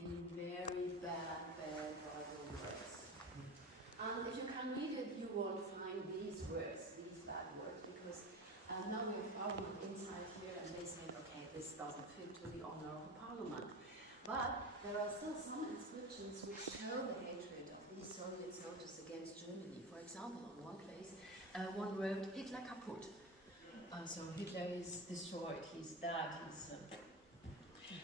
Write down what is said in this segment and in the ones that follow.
in very bad vulgar words. And if you can read it, you won't find these words, these bad words, because now we have Parliament inside here, and they say, okay, this doesn't fit to the honor of Parliament. But there are still some inscriptions which show the hatred of these Soviet soldiers against Germany. For example, on one place, one wrote, Hitler kaputt. So Hitler is destroyed, he's dead, he's...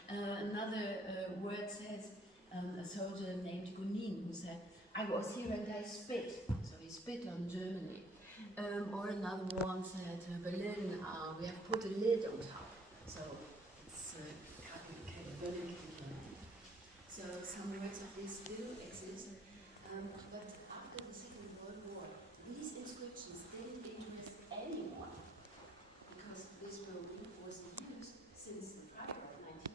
another word says, a soldier named Gunin, who said, I was here and I spit. So he spit on Germany. Or another one said, Berlin, we have put a lid on top. So it's Berlin. So some words of this still exist. But after the Second World War, these inscriptions didn't interest anyone, because this building was used since the fire of 19...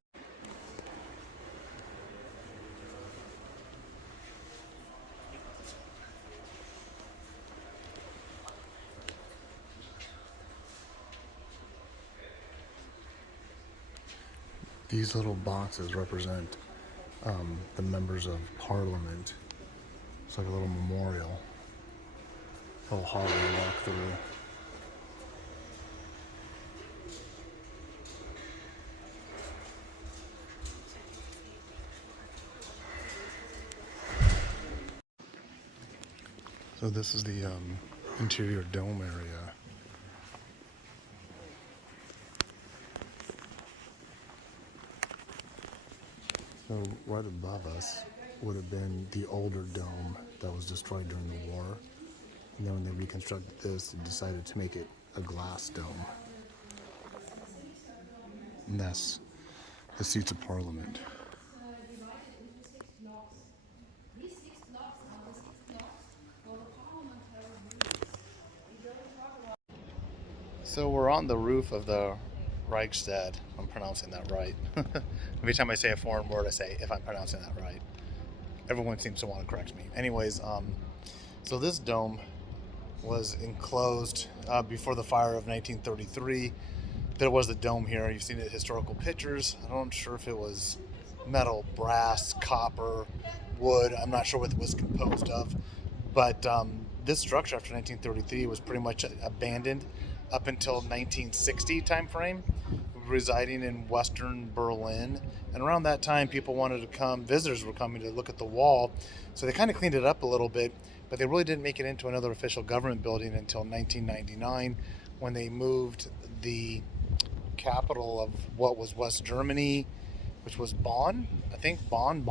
These little boxes represent the members of Parliament. It's like a little memorial. A little hallway walk through. So this is the interior dome area. So right above us would have been the older dome that was destroyed during the war. And then when they reconstructed this, they decided to make it a glass dome. And that's the seats of Parliament. So we're on the roof of the Reichstag. I'm pronouncing that right. Every time I say a foreign word, I say if I'm pronouncing that right. Everyone seems to want to correct me. Anyways, so this dome was enclosed before the fire of 1933. There was a dome here. You've seen it in historical pictures. I'm not sure if it was metal, brass, copper, wood. I'm not sure what it was composed of. But this structure after 1933 was pretty much abandoned up until 1960 time frame, residing in Western Berlin. And around that time, people wanted to come, visitors were coming to look at the wall. So they kind of cleaned it up a little bit, but they really didn't make it into another official government building until 1999, when they moved the capital of what was West Germany, which was Bonn, I think, Bonn.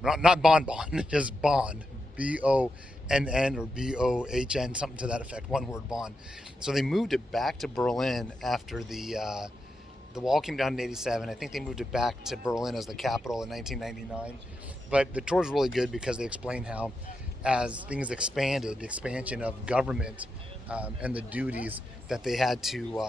not Bonn, just Bonn, B-O-N-N or B-O-H-N, something to that effect, one word, Bonn. So they moved it back to Berlin after the wall came down in 87. I think they moved it back to Berlin as the capital in 1999. But the tour is really good because they explain how, as things expanded, the expansion of government and the duties, that they had to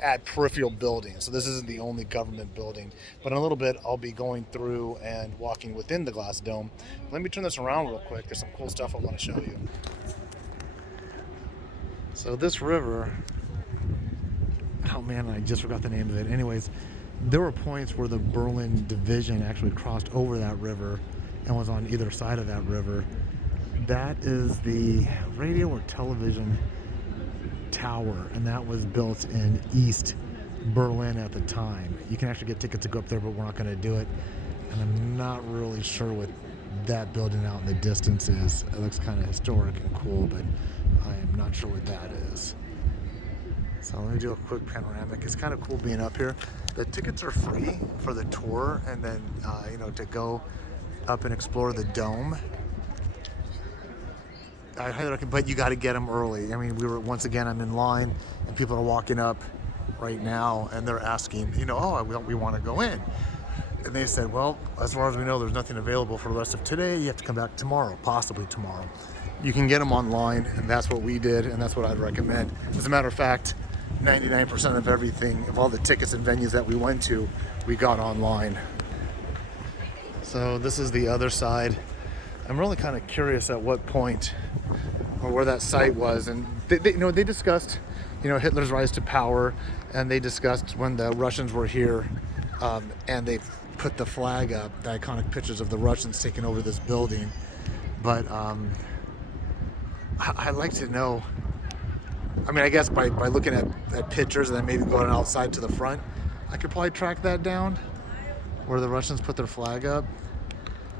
add peripheral buildings. So this isn't the only government building. But in a little bit, I'll be going through and walking within the glass dome. Let me turn this around real quick. There's some cool stuff I want to show you. So this river, oh man, I just forgot the name of it. Anyways, there were points where the Berlin division actually crossed over that river and was on either side of that river. That is the radio or television tower, and that was built in East Berlin at the time. You can actually get tickets to go up there, but we're not going to do it. And I'm not really sure what that building out in the distance is. It looks kind of historic and cool, but I am not sure what that is. So let me do a quick panoramic. It's kind of cool being up here. The tickets are free for the tour, and then to go up and explore the dome. I highly recommend, but you got to get them early. I mean, I'm in line, and people are walking up right now, and they're asking, we want to go in. And they said, well, as far as we know, there's nothing available for the rest of today. You have to come back tomorrow, possibly tomorrow. You can get them online, and that's what we did, and that's what I'd recommend. As a matter of fact, 99% of everything, of all the tickets and venues that we went to, we got online. So this is the other side. I'm really kind of curious at what point or where that site was, and they discussed, Hitler's rise to power, and they discussed when the Russians were here, and they put the flag up, the iconic pictures of the Russians taking over this building. But I'd like to know, I mean, I guess by looking at pictures and then maybe going outside to the front, I could probably track that down, where the Russians put their flag up.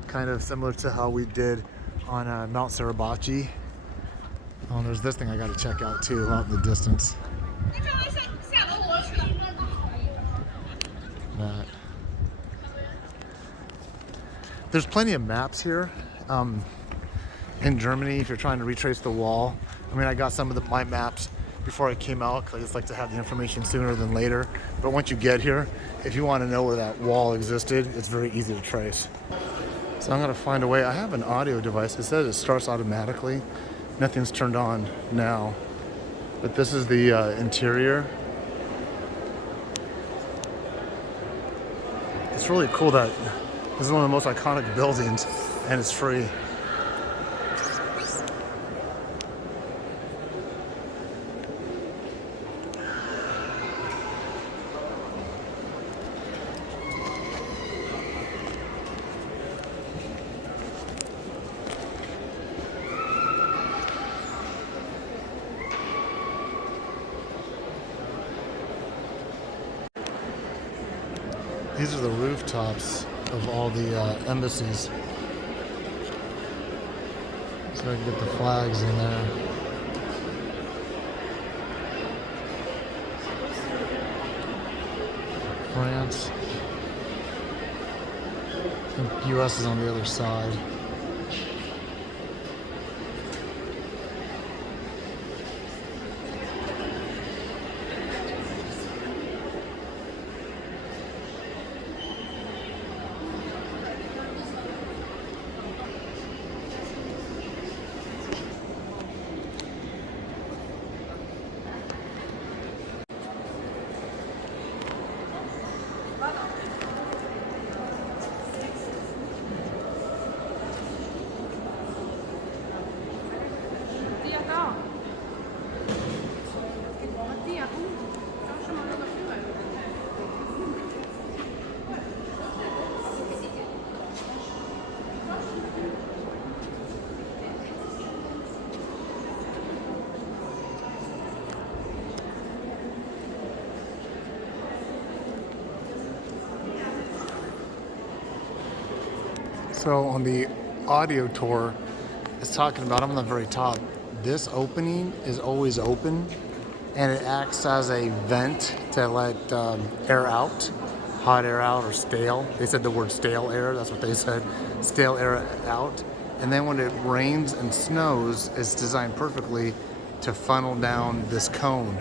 Kind of similar to how we did on Mount Suribachi. Oh, and there's this thing I got to check out too, out in the distance. That. There's plenty of maps here in Germany if you're trying to retrace the wall. I mean, I got some of my maps before I came out because I just like to have the information sooner than later. But once you get here, if you want to know where that wall existed, it's very easy to trace. So I'm going to find a way. I have an audio device. It says it starts automatically. Nothing's turned on now. But this is the interior. It's really cool that this is one of the most iconic buildings and it's free. These are the rooftops of all the embassies. So I can get the flags in there. France. I think US is on the other side. So on the audio tour, it's talking about, I'm on the very top, this opening is always open and it acts as a vent to let air out, hot air out or stale. They said the word stale air, that's what they said, stale air out. And then when it rains and snows, it's designed perfectly to funnel down this cone.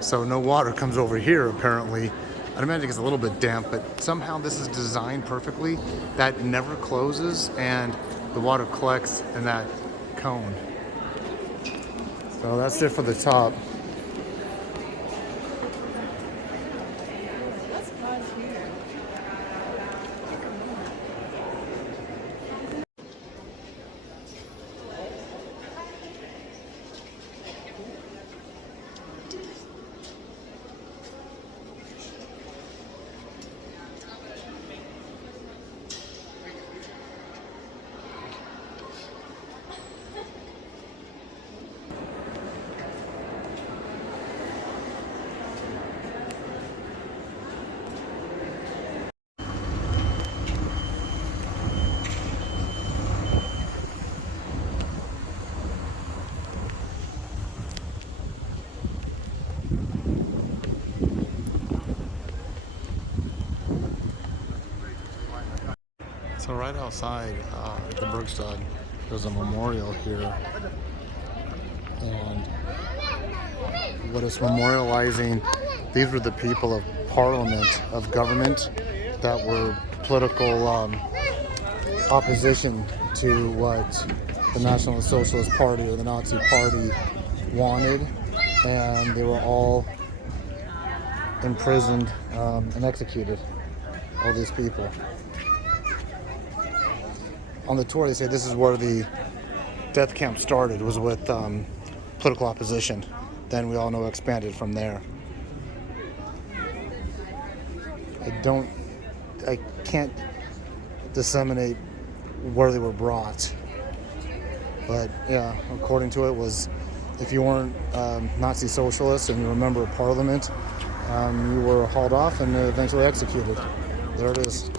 So no water comes over here apparently. I'd imagine it's a little bit damp, but somehow this is designed perfectly that it never closes and the water collects in that cone. So that's it for the top. So right outside the Bundestag, there's a memorial here, and what it's memorializing, these were the people of parliament, of government, that were political opposition to what the National Socialist Party or the Nazi Party wanted, and they were all imprisoned and executed, all these people. On the tour, they say this is where the death camp started, was with political opposition. Then we all know expanded from there. I don't I can't disseminate where they were brought. But yeah, according to it was, if you weren't Nazi socialist and you were a member of parliament, you were hauled off and eventually executed. There it is.